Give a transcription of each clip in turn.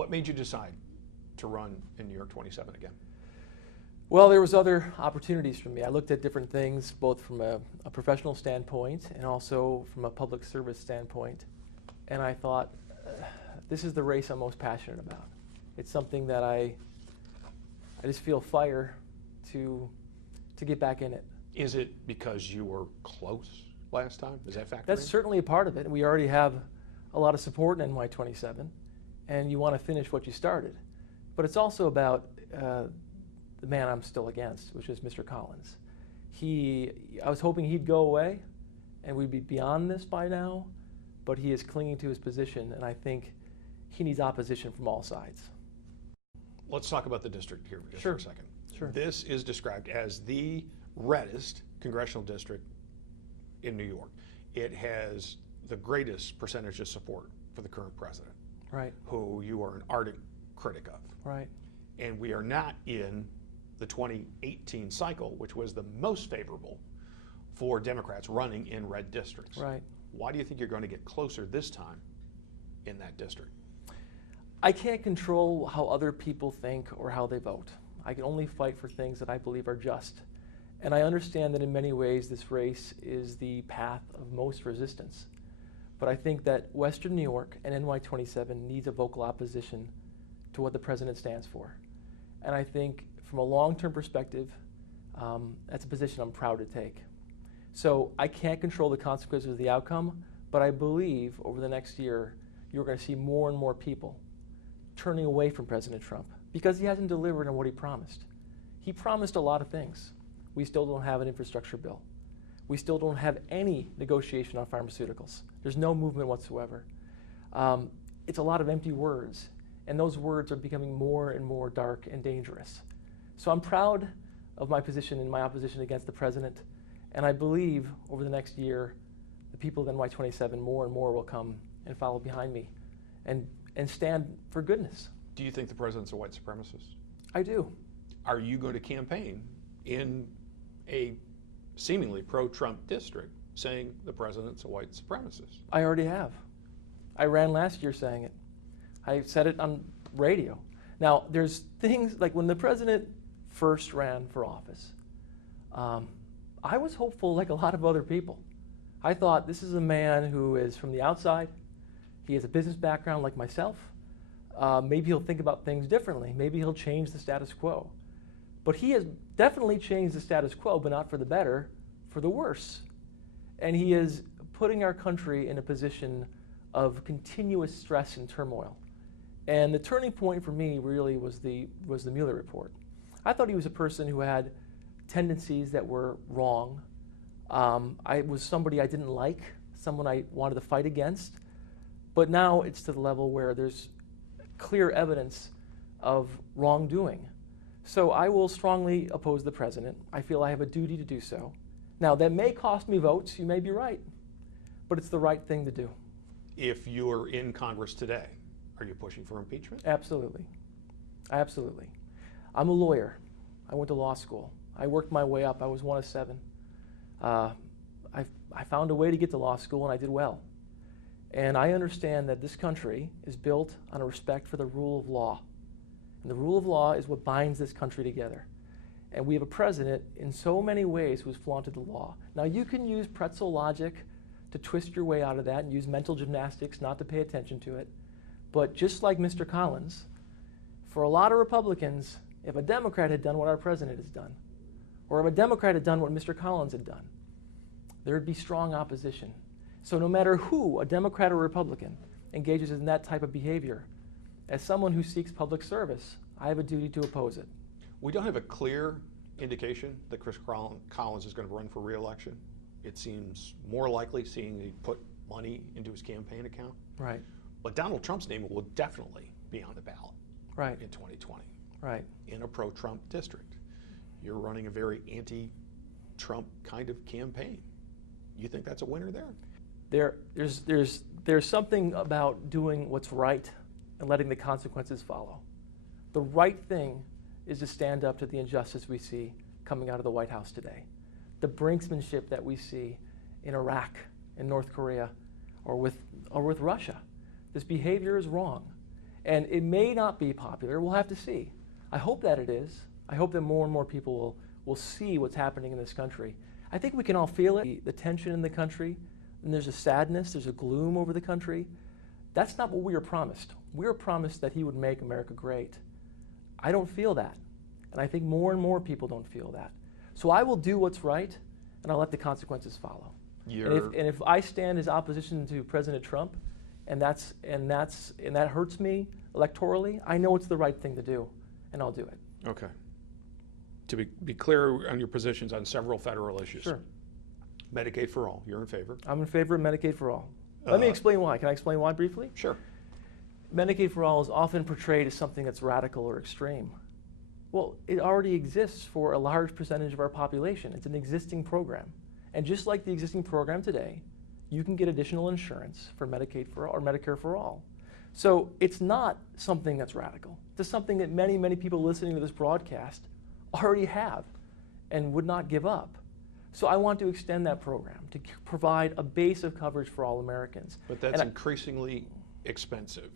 What made you decide to run in New York 27 again? Well, there was other opportunities for me. I looked at different things, both from a professional standpoint and also from a public service standpoint. And I thought, this is the race I'm most passionate about. It's something that I just feel fire to get back in it. Is it because you were close last time? Is that factoring? That's certainly a part of it. We already have a lot of support in NY27, and you want to finish what you started. But it's also about the man I'm still against, which is Mr. Collins. I was hoping he'd go away, and we'd be beyond this by now, but he is clinging to his position, and I think he needs opposition from all sides. Let's talk about the district here just Sure. for a second. Sure. This is described as the reddest congressional district in New York. It has the greatest percentage of support for the current president, Right. who you are an ardent critic of. Right. And we are not in the 2018 cycle, which was the most favorable for Democrats running in red districts. Right. Why do you think you're going to get closer this time in that district? I can't control how other people think or how they vote. I can only fight for things that I believe are just. And I understand that in many ways this race is the path of most resistance. But I think that Western New York and NY27 needs a vocal opposition to what the president stands for. And I think from a long-term perspective, that's a position I'm proud to take. So I can't control the consequences of the outcome, but I believe over the next year, you're going to see more and more people turning away from President Trump because he hasn't delivered on what he promised. He promised a lot of things. We still don't have an infrastructure bill. We still don't have any negotiation on pharmaceuticals. There's no movement whatsoever. It's a lot of empty words, and those words are becoming more and more dark and dangerous. So I'm proud of my position in my opposition against the president, and I believe over the next year, the people of NY27 more and more will come and follow behind me and stand for goodness. Do you think the president's a white supremacist? I do. Are you going to campaign in a seemingly pro-Trump district saying the president's a white supremacist? I already have. I ran last year saying it. I said it on radio. Now, there's things like when the president first ran for office, I was hopeful like a lot of other people. I thought this is a man who is from the outside. He has a business background like myself. Maybe he'll think about things differently. Maybe he'll change the status quo. But he has definitely changed the status quo, but not for the better, for the worse. And he is putting our country in a position of continuous stress and turmoil. And the turning point for me really was the Mueller report. I thought he was a person who had tendencies that were wrong. I was somebody I didn't like, someone I wanted to fight against. But now it's to the level where there's clear evidence of wrongdoing. So I will strongly oppose the president. I feel I have a duty to do so. Now, that may cost me votes, you may be right, but it's the right thing to do. If you're in Congress today, are you pushing for impeachment? Absolutely. Absolutely. I'm a lawyer. I went to law school. I worked my way up. I was one of 7. I found a way to get to law school, and I did well. And I understand that this country is built on a respect for the rule of law. And the rule of law is what binds this country together. And we have a president in so many ways who's flaunted the law. Now, you can use pretzel logic to twist your way out of that and use mental gymnastics not to pay attention to it. But just like Mr. Collins, for a lot of Republicans, if a Democrat had done what our president has done, or if a Democrat had done what Mr. Collins had done, there would be strong opposition. So no matter who, a Democrat or Republican, engages in that type of behavior, as someone who seeks public service, I have a duty to oppose it. We don't have a clear indication that Chris Collins is going to run for re-election. It seems more likely seeing he put money into his campaign account. Right. But Donald Trump's name will definitely be on the ballot Right. in 2020 Right. in a pro-Trump district. You're running a very anti-Trump kind of campaign. You think that's a winner there? There's something about doing what's right and letting the consequences follow. The right thing is to stand up to the injustice we see coming out of the White House today. The brinksmanship that we see in Iraq, in North Korea, or with Russia. This behavior is wrong. And it may not be popular. We'll have to see. I hope that it is. I hope that more and more people will see what's happening in this country. I think we can all feel it, the tension in the country, and there's a sadness, there's a gloom over the country. That's not what we were promised. We were promised that he would make America great. I don't feel that. And I think more and more people don't feel that. So I will do what's right, and I'll let the consequences follow. And if I stand as opposition to President Trump, and that hurts me electorally, I know it's the right thing to do, and I'll do it. Okay. To be clear on your positions on several federal issues. Sure. Medicaid for all, you're in favor. I'm in favor of Medicaid for all. Let me explain why. Can I explain why briefly? Sure. Medicaid for all is often portrayed as something that's radical or extreme. Well, it already exists for a large percentage of our population. It's an existing program. And just like the existing program today, you can get additional insurance for Medicaid for all or Medicare for all. So it's not something that's radical. It's something that many, many people listening to this broadcast already have and would not give up. So I want to extend that program to provide a base of coverage for all Americans. But that's increasingly expensive,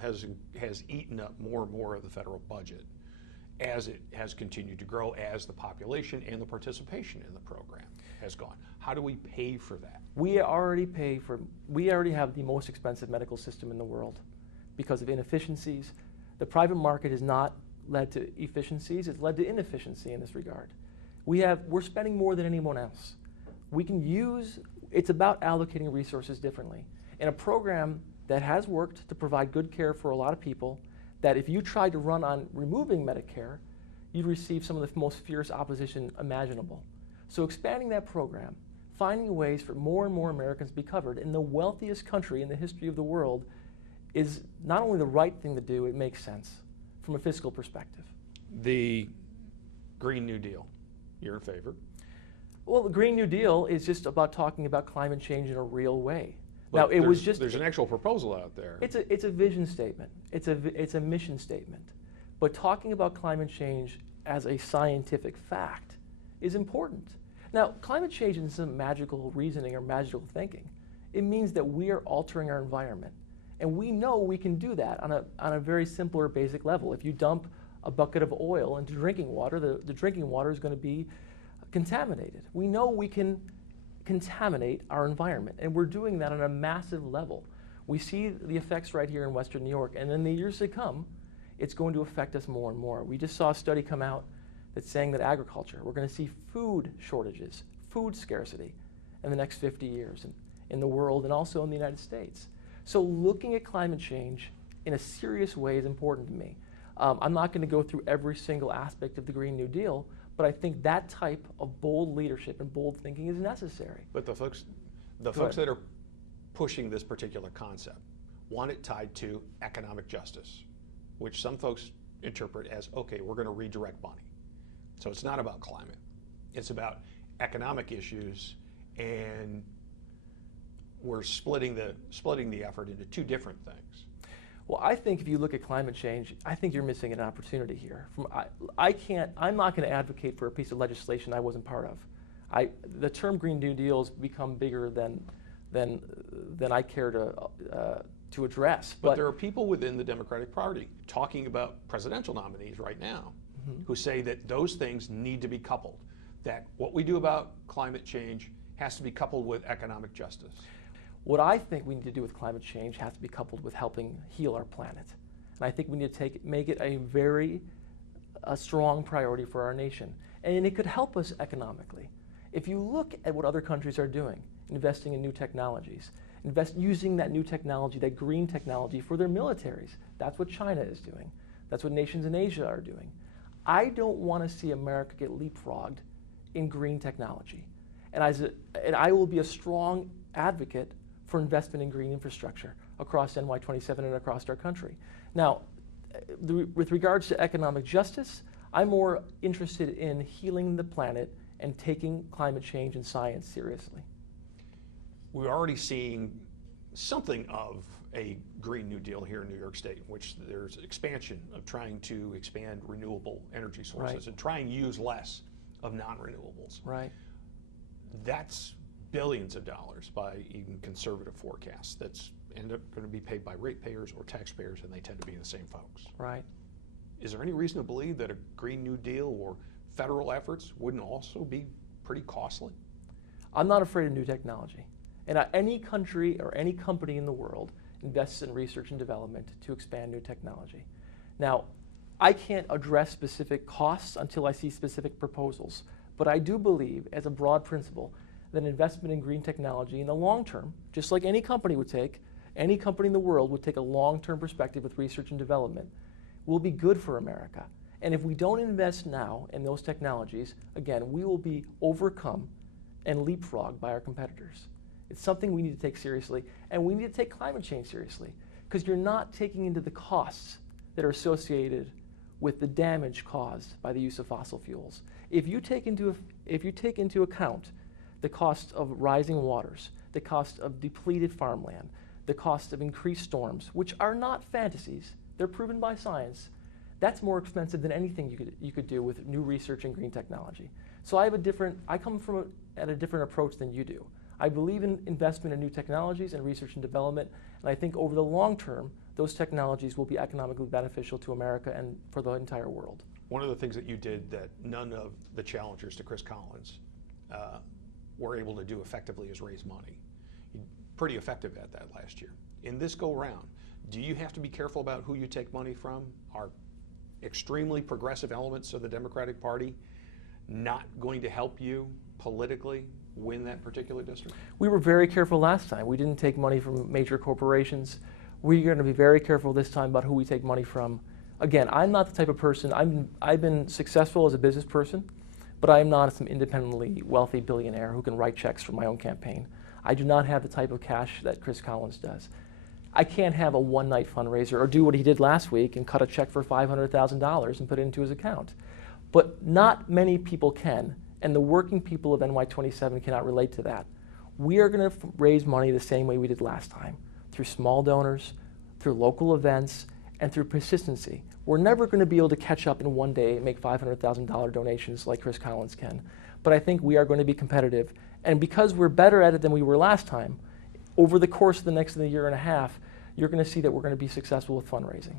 has eaten up more and more of the federal budget as it has continued to grow, as the population and the participation in the program has gone. How do we pay for that? We already have the most expensive medical system in the world because of inefficiencies. The private market has not led to efficiencies, it's led to inefficiency in this regard. We're spending more than anyone else. It's about allocating resources differently. In a program that has worked to provide good care for a lot of people, that if you tried to run on removing Medicare, you'd receive some of the most fierce opposition imaginable. So expanding that program, finding ways for more and more Americans to be covered in the wealthiest country in the history of the world is not only the right thing to do, it makes sense from a fiscal perspective. The Green New Deal, you're in favor? Well, the Green New Deal is just about talking about climate change in a real way. But now, there's an actual proposal out there. It's a vision statement. It's a mission statement. But talking about climate change as a scientific fact is important. Now, climate change isn't some magical reasoning or magical thinking. It means that we are altering our environment. And we know we can do that on a very simple or basic level. If you dump a bucket of oil into drinking water, the drinking water is going to be contaminated. We know we can contaminate our environment, and we're doing that on a massive level. We see the effects right here in Western New York, and in the years to come, it's going to affect us more and more. We just saw a study come out that's saying that agriculture, we're going to see food shortages, food scarcity in the next 50 years in the world and also in the United States. So looking at climate change in a serious way is important to me. I'm not going to go through every single aspect of the Green New Deal, but I think that type of bold leadership and bold thinking is necessary. But the folks that are pushing this particular concept want it tied to economic justice, which some folks interpret as, okay, we're going to redirect money. So it's not about climate. It's about economic issues, and we're splitting the effort into two different things. Well, I think if you look at climate change, I think you're missing an opportunity here. I'm not going to advocate for a piece of legislation I wasn't part of. The term Green New Deal has become bigger than I care to address. But there are people within the Democratic Party talking about presidential nominees right now who say that those things need to be coupled, that what we do about climate change has to be coupled with economic justice. What I think we need to do with climate change has to be coupled with helping heal our planet. And I think we need to make it a very strong priority for our nation. And it could help us economically. If you look at what other countries are doing, investing in new technologies, using that new technology, that green technology for their militaries, that's what China is doing. That's what nations in Asia are doing. I don't want to see America get leapfrogged in green technology. And I will be a strong advocate for investment in green infrastructure across NY27 and across our country. Now, with regards to economic justice, I'm more interested in healing the planet and taking climate change and science seriously. We're already seeing something of a Green New Deal here in New York State, in which there's expansion of trying to expand renewable energy sources and try and use less of non-renewables. Right. That's billions of dollars by even conservative forecasts. end up going to be paid by ratepayers or taxpayers, and they tend to be the same folks. Right. Is there any reason to believe that a Green New Deal or federal efforts wouldn't also be pretty costly? I'm not afraid of new technology. And any country or any company in the world invests in research and development to expand new technology. Now, I can't address specific costs until I see specific proposals, but I do believe, as a broad principle, that investment in green technology in the long term, just like any company would take, any company in the world would take a long-term perspective with research and development, will be good for America. And if we don't invest now in those technologies, again, we will be overcome and leapfrogged by our competitors. It's something we need to take seriously, and we need to take climate change seriously, because you're not taking into the costs that are associated with the damage caused by the use of fossil fuels. If you take into account the cost of rising waters, the cost of depleted farmland, the cost of increased storms, which are not fantasies, they're proven by science, that's more expensive than anything you could do with new research in green technology. So I come from at a different approach than you do. I believe in investment in new technologies and research and development, and I think over the long term, those technologies will be economically beneficial to America and for the entire world. One of the things that you did that none of the challengers to Chris Collins were able to do effectively is raise money. You're pretty effective at that last year. In this go round, do you have to be careful about who you take money from? Are extremely progressive elements of the Democratic Party not going to help you politically win that particular district? We were very careful last time. We didn't take money from major corporations. We're going to be very careful this time about who we take money from. Again, I'm not the type of person, I've been successful as a business person, but I'm not some independently wealthy billionaire who can write checks for my own campaign. I do not have the type of cash that Chris Collins does. I can't have a one-night fundraiser or do what he did last week and cut a check for $500,000 and put it into his account. But not many people can, and the working people of NY27 cannot relate to that. We are going to raise money the same way we did last time, through small donors, through local events, and through persistency. We're never going to be able to catch up in one day and make $500,000 donations like Chris Collins can. But I think we are going to be competitive. And because we're better at it than we were last time, over the course of the next year and a half, you're going to see that we're going to be successful with fundraising.